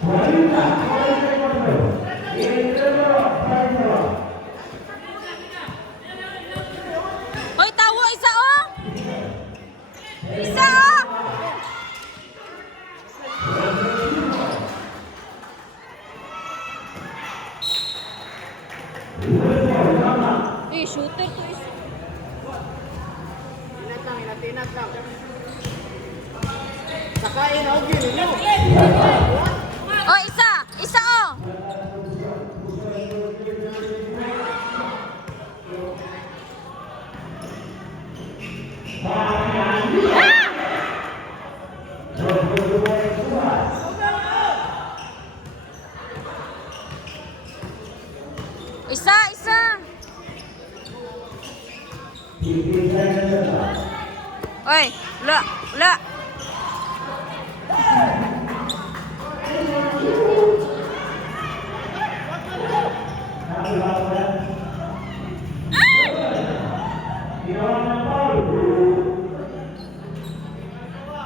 Hoy, tawo isa oh. Isa oh. Eh, shooter to is. Inat lang. Sakain ako gino. Oh, isa. Isa oh. Isa, isa. Oy, la.